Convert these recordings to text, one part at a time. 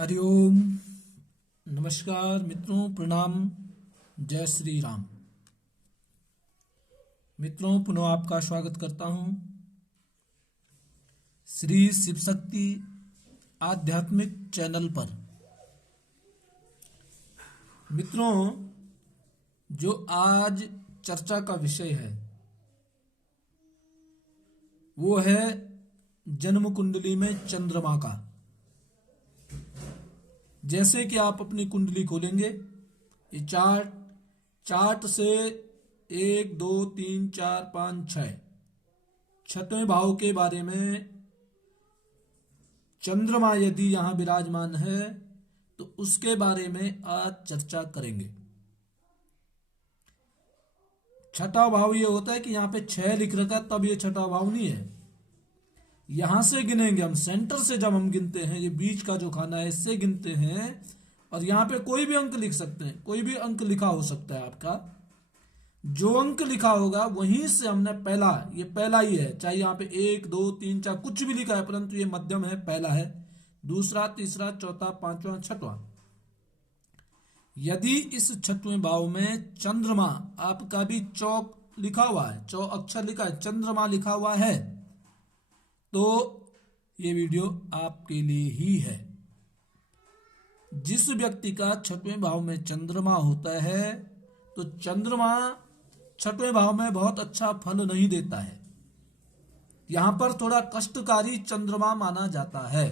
हरिओम। नमस्कार मित्रों, प्रणाम। जय श्री राम। मित्रों, पुनः आपका स्वागत करता हूं श्री शिव शक्ति आध्यात्मिक चैनल पर। मित्रों, जो आज चर्चा का विषय है वो है जन्म कुंडली में चंद्रमा का। जैसे कि आप अपनी कुंडली खोलेंगे, ये चार्ट से 1 2 3 4 5 6 छठवें भाव के बारे में चंद्रमा यदि यहां विराजमान है तो उसके बारे में आज चर्चा करेंगे। छठा भाव ये होता है कि यहां पे 6 लिख रखा है, तब ये छठा भाव नहीं है। यहां से गिनेंगे हम, सेंटर से जब हम गिनते हैं, ये बीच का जो खाना है इससे गिनते हैं। और यहां पे कोई भी अंक लिख सकते हैं, कोई भी अंक लिखा हो सकता है आपका। जो अंक लिखा होगा वहीं से हमने पहला, ये पहला ही है, चाहे यहाँ पे 1 2 3 4 कुछ भी लिखा है, परंतु ये मध्यम है, पहला है। दूसरा, तीसरा, चौथा, पांचवा, छठवां। यदि इस छठवें भाव में चंद्रमा, आपका भी चौक लिखा हुआ है, चौ अक्षर लिखा है, चंद्रमा लिखा हुआ है, तो ये वीडियो आपके लिए ही है। जिस व्यक्ति का छठवें भाव में चंद्रमा होता है तो चंद्रमा छठवें भाव में बहुत अच्छा फल नहीं देता है। यहां पर थोड़ा कष्टकारी चंद्रमा माना जाता है।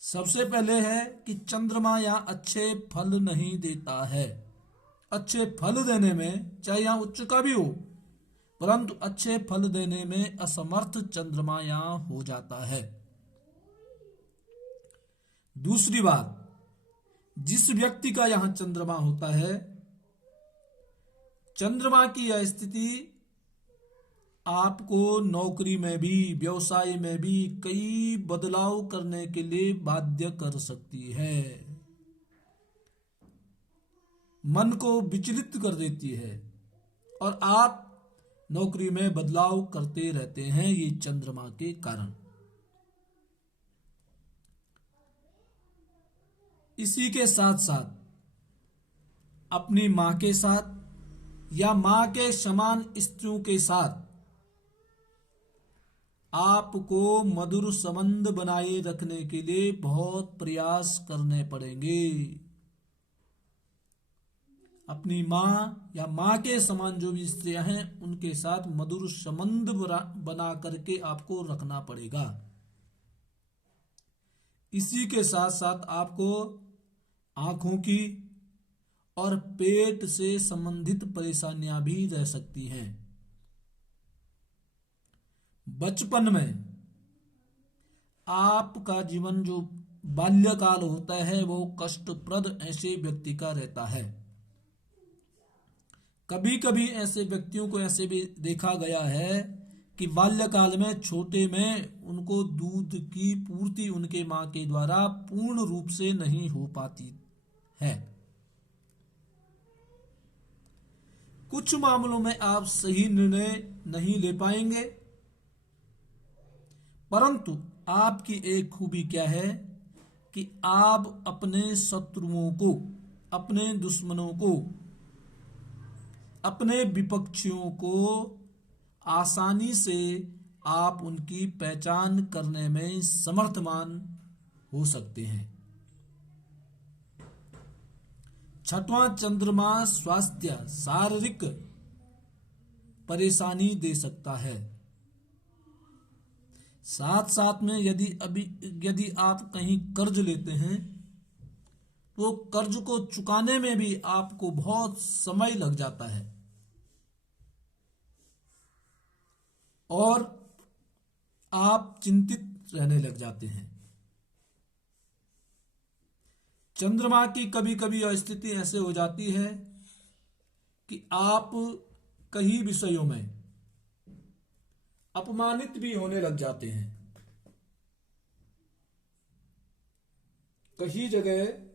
सबसे पहले है कि चंद्रमा यहां अच्छे फल नहीं देता है। अच्छे फल देने में, चाहे यहां उच्च का भी हो, परंतु अच्छे फल देने में असमर्थ चंद्रमा यहां हो जाता है। दूसरी बात, जिस व्यक्ति का यहां चंद्रमा होता है, चंद्रमा की यह स्थिति आपको नौकरी में भी, व्यवसाय में भी कई बदलाव करने के लिए बाध्य कर सकती है। मन को विचलित कर देती है और आप नौकरी में बदलाव करते रहते हैं, ये चंद्रमा के कारण। इसी के साथ साथ अपनी मां के साथ या मां के समान स्त्रियों के साथ आपको मधुर संबंध बनाए रखने के लिए बहुत प्रयास करने पड़ेंगे। अपनी मां या मां के समान जो भी स्त्रियां हैं उनके साथ मधुर संबंध बना करके आपको रखना पड़ेगा। इसी के साथ साथ आपको आंखों की और पेट से संबंधित परेशानियां भी रह सकती हैं। बचपन में आपका जीवन जो बाल्यकाल होता है वो कष्टप्रद ऐसे व्यक्ति का रहता है। कभी कभी ऐसे व्यक्तियों को ऐसे भी देखा गया है कि बाल्यकाल में, छोटे में, उनको दूध की पूर्ति उनके मां के द्वारा पूर्ण रूप से नहीं हो पाती है। कुछ मामलों में आप सही निर्णय नहीं ले पाएंगे, परंतु आपकी एक खूबी क्या है कि आप अपने शत्रुओं को, अपने दुश्मनों को, अपने विपक्षियों को आसानी से आप उनकी पहचान करने में समर्थवान हो सकते हैं। छठवां चंद्रमा स्वास्थ्य, शारीरिक परेशानी दे सकता है। साथ साथ में यदि आप कहीं कर्ज लेते हैं तो कर्ज को चुकाने में भी आपको बहुत समय लग जाता है और आप चिंतित रहने लग जाते हैं। चंद्रमा की कभी कभी स्थिति ऐसे हो जाती है कि आप कई विषयों में अपमानित भी होने लग जाते हैं। कई जगह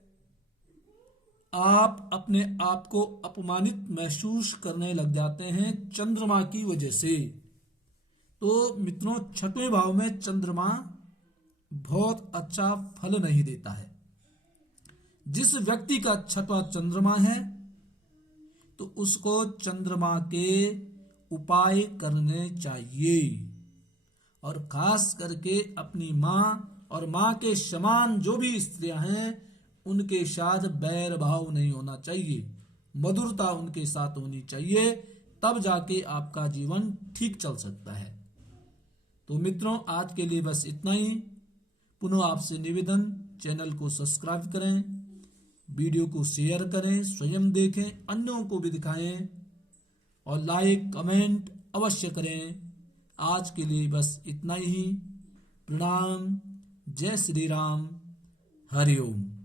आप अपने आप को अपमानित महसूस करने लग जाते हैं चंद्रमा की वजह से। तो मित्रों, छठवें भाव में चंद्रमा बहुत अच्छा फल नहीं देता है। जिस व्यक्ति का छठवां चंद्रमा है तो उसको चंद्रमा के उपाय करने चाहिए, और खास करके अपनी माँ और माँ के समान जो भी स्त्रियां हैं उनके साथ बैर भाव नहीं होना चाहिए, मधुरता उनके साथ होनी चाहिए, तब जाके आपका जीवन ठीक चल सकता है। तो मित्रों, आज के लिए बस इतना ही। पुनः आपसे निवेदन, चैनल को सब्सक्राइब करें, वीडियो को शेयर करें, स्वयं देखें, अन्यों को भी दिखाएं और लाइक कमेंट अवश्य करें। आज के लिए बस इतना ही। प्रणाम। जय श्री राम। हरि ओम।